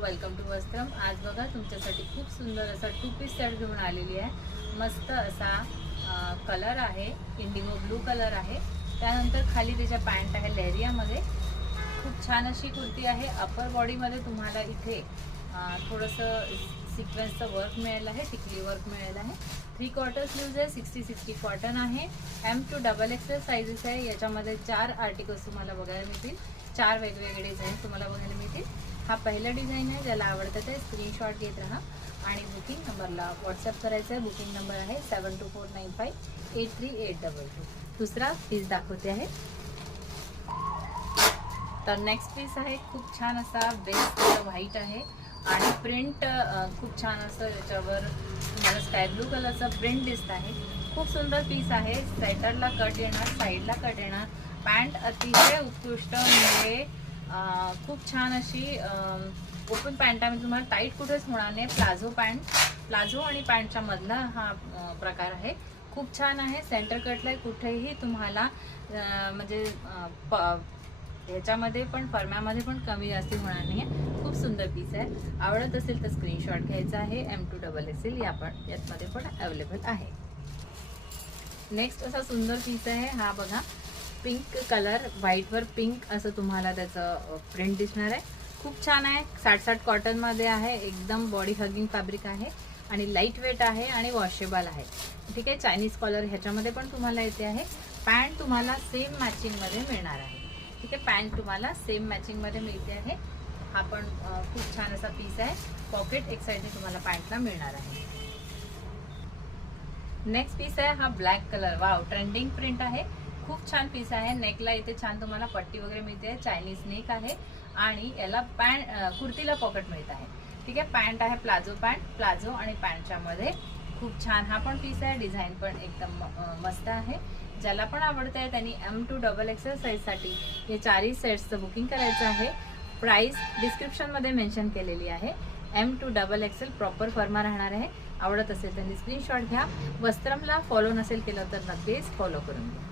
Welcome to वस्त्रम। आज बघा तुमच्यासाठी खूप सुंदर असा 2 पीस सेट घेऊन आलेली आहे। मस्त असा कलर आहे, इंडिगो ब्लू कलर आहे। त्यानंतर खाली त्याच्या पॅन्ट आहे लेहरियामध्ये। खूप छान अशी कुर्ती आहे। अपर बॉडीमध्ये तुम्हाला इथे थोडंसं सिक्वेन्सचं वर्क मिळेल आहे, टिकली वर्क मिळेल आहे। 3/4 स्लीव्ज आहे, 60-60 कॉटन आहे। M2XXL साइजेस आहे। याच्यामध्ये 4 आर्टिकल्स तुम्हाला बघायला मिळतील, 4 वेगवेगळे डिझाईन तुम्हाला बघायला मिळतील। हा पहिला डिझाईन आहे, ज्याला आवडतं ते स्क्रीनशॉट घेत राहा आणि बुकिंग नंबरला व्हॉट्सअप करायचं आहे। बुकिंग नंबर आहे 7249583822। दुसरा पीस दाखवते आहे। तर नेक्स्ट पीस आहे, खूप छान असा बेस्ट व्हाईट आहे आणि प्रिंट खूप छान असं याच्यावर तुम्हाला स्काय ब्लू कलरचा प्रिंट दिसत आहे। खूप सुंदर पीस आहे। सेंटरला कट येणार, साईडला कट येणार। पॅन्ट अतिशय उत्कृष्ट म्हणजे खूप छान अशी ओपन पॅन्ट आहे, तुम्हाला टाईट कुठेच होणार नाही। प्लाझो आणि पॅन्टच्या मधला हा प्रकार आहे। खूप छान आहे। सेंटर कटला कुठेही तुम्हाला म्हणजे ह्याच्यामध्ये पण फरम्यामध्ये पण कमी जास्ती होणार नाही। खूप सुंदर पीस आहे। आवडत असेल तर स्क्रीनशॉट घ्यायचा आहे। M2XXL यामध्ये पण अवेलेबल आहे। नेक्स्ट असा सुंदर पीस आहे, हा बघा पिंक कलर, व्हाईटवर पिंक असं तुम्हाला त्याचं प्रिंट दिसणार आहे। खूप छान आहे। 60-60 कॉटन मध्ये आहे। एकदम बॉडी हगिंग फॅब्रिक आहे आणि लाईट वेट आहे आणि वॉशेबल आहे। ठीक आहे। चायनीज कॉलर ह्याच्यामध्ये पण तुम्हाला येते आहे। पॅन्ट तुम्हाला सेम मॅचिंग मध्ये मिळणार आहे। ठीक आहे, पॅन्ट तुम्हाला सेम मॅचिंग मध्ये मिळते आहे। हा पण खूप छान असा पीस आहे। पॉकेट एक साइडने तुम्हाला पॅन्टला मिळणार आहे। नेक्स्ट पीस आहे, हा black colour. Wow, trending print आहे। खूप छान पीस आहे। नेकला इथे छान तुम्हाला पट्टी वगैरे मिळते, चायनीज नेक आहे आणि याला कुर्तीला पॉकेट मिळत आहे। ठीक आहे, पॅन्ट आहे प्लाझो आणि पॅन्टच्या मध्ये खूप छान हा पण पीस आहे। डिझाईन पण एकदम मस्त आहे। ज्याला पण आवडत आहे त्यांनी M2XXL साइज साठी हे 4 सेट्सचं बुकिंग करायचं आहे। प्राइस डिस्क्रिप्शन मध्ये मेन्शन केलेली आहे। M2XXL प्रॉपर फर्मा राहणार आहे। आवडत असेल त्यांनी स्क्रीनशॉट घ्या। वस्त्रमला फॉलो नसेल केलं तर नक्कीच फॉलो करून घ्या।